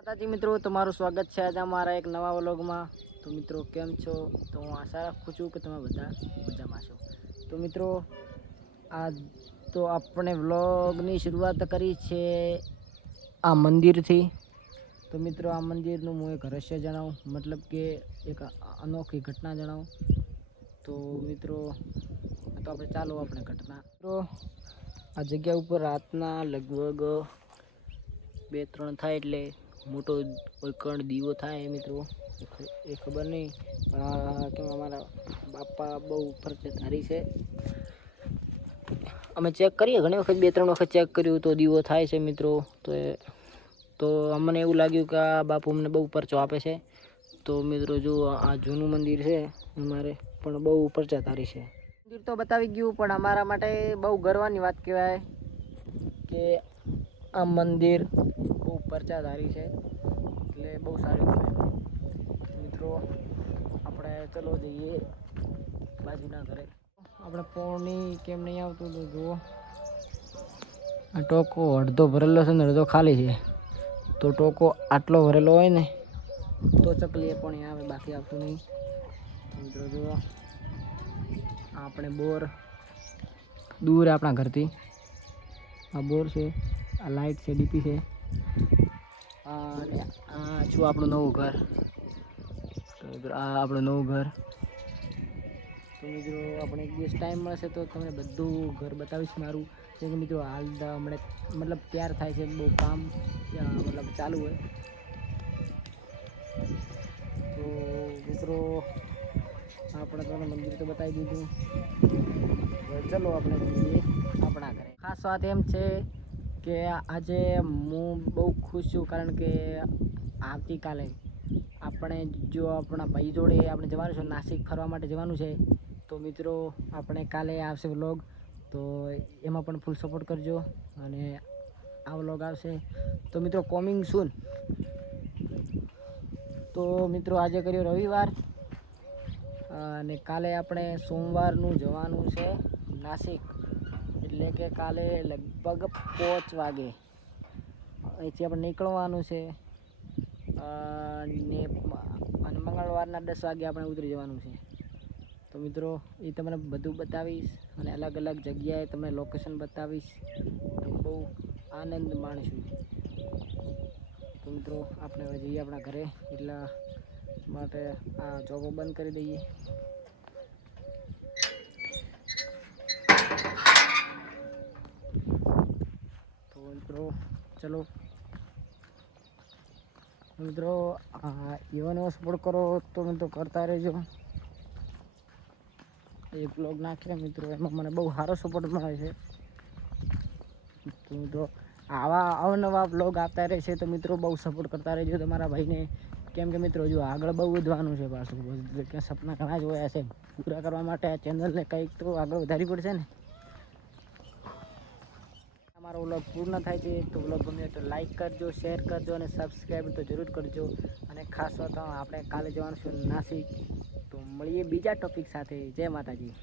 માતાજી મિત્રો, તમારું સ્વાગત છે આજે અમારા એક નવા વ્લોગમાં। તો મિત્રો કેમ છો? તો હું આશા રાખું છું કે તમે બધા મજામાં છો। તો મિત્રો આજ તો આપણે વ્લોગની શરૂઆત કરી છે આ મંદિરથી। તો મિત્રો આ મંદિરનું હું એક રહસ્ય જણાવું, મતલબ કે એક અનોખી ઘટના જણાવું। તો મિત્રો તો આપણે ચાલો આપણે ઘટના તો આ જગ્યા ઉપર રાતના લગભગ 2-3 થાય એટલે મોટો કોઈ દીવો થાય મિત્રો, એ ખબર નહીં કે અમારા બાપા બહુ ઉપર ધારી છે। અમે ચેક કરીએ ઘણી વખત 2-3 વખત ચેક કર્યું તો દીવો થાય છે મિત્રો। તો અમને એવું લાગ્યું કે આ બાપુ અમને બહુ પરચો આપે છે। તો મિત્રો જો આ જૂનું મંદિર છે અમારે, પણ બહુ પરચા ધારી છે। મંદિર તો બતાવી ગયું, પણ અમારા માટે બહુ ગર્વની વાત કહેવાય કે આ મંદિર બહુ પરચાધારી છે, એટલે બહુ સારું કહેવાય। મિત્રો આપણે ચલો જઈએ બાજુના ઘરે। આપણે પોણી કેમ નહીં આવતું તો જુઓ, આ ટોકો અડધો ભરેલો છે ને અડધો ખાલી છે। તો ટોકો આટલો ભરેલો હોય ને તો ચકલીએ પાણી આવે, બાકી આવતું નહીં। મિત્રો જુઓ આપણે બોર દૂર આપણા ઘરથી, આ બોર છે, આ લાઇટ છે, ડીપી છે, અને આ છું આપણું નવું ઘર। તો મિત્રો આ આપણું નવું ઘર। તો મિત્રો આપણે એક દિવસ ટાઈમ મળશે તો તમને બધું ઘર બતાવીશ મારું, કેમ કે મિત્રો હાલ હમણાં મતલબ તૈયાર થાય છે, બહુ કામ મતલબ ચાલુ હોય। તો મિત્રો આપણે તમને મંદિર તો બતાવી દીધું, ચલો આપણે જઈએ આપણા ઘરે। ખાસ વાત એમ છે કે આજે હું બહુ ખુશ છું, કારણ કે આવતીકાલે આપણે જો આપણા ભાઈ જોડે આપણે જવાનું છે નાસિક ફરવા માટે જવાનું છે। તો મિત્રો આપણે કાલે આવશે વ્લોગ, તો એમાં પણ ફૂલ સપોર્ટ કરજો, અને આ વ્લોગ આવશે તો મિત્રો કોમિંગ સૂન। તો મિત્રો આજે કર્યો રવિવાર, અને કાલે આપણે સોમવારનું જવાનું છે નાસિક, એટલે કે કાલે લગભગ 5 વાગે અહીંથી આપણે નીકળવાનું છે, અને મંગળવારના 10 વાગે આપણે ઉતરી જવાનું છે। તો મિત્રો એ તમને બધું બતાવીશ, અને અલગ અલગ જગ્યાએ તમને લોકેશન બતાવીશ, તો બહુ આનંદ માણીશું। તો મિત્રો આપણે હવે જઈએ આપણા ઘરે, એટલા માટે આ જોબો બંધ કરી દઈએ। તો મિત્રો ચલો મિત્રો એવાનો સપોર્ટ કરો તો મિત્રો કરતા રહેજો। એક બ્લોગ નાખ્યા મિત્રો, એમાં મને બહુ સારો સપોર્ટ મળે છે। તો મિત્રો આવા અવનવા બ્લોગ આવતા રહેશે, તો મિત્રો બહુ સપોર્ટ કરતા રહેજો તમારા ભાઈને, કેમ કે મિત્રો જો આગળ બહુ વધવાનું છે પાછું, સપના ઘણા જોયા છે, પૂરા કરવા માટે આ ચેનલને કંઈક તો આગળ વધારવી પડશે ને। અમારો વ્લોગ પૂર્ણ થાય છે, તો વ્લોગ ગમે તો લાઈક કરજો, શેર કરજો, અને સબસ્ક્રાઈબ તો જરૂર કરજો। અને ખાસ વાત આપણે કાલે જવાનું છે નાસિક, તો મળીએ બીજા ટોપિક સાથે। જય માતાજી।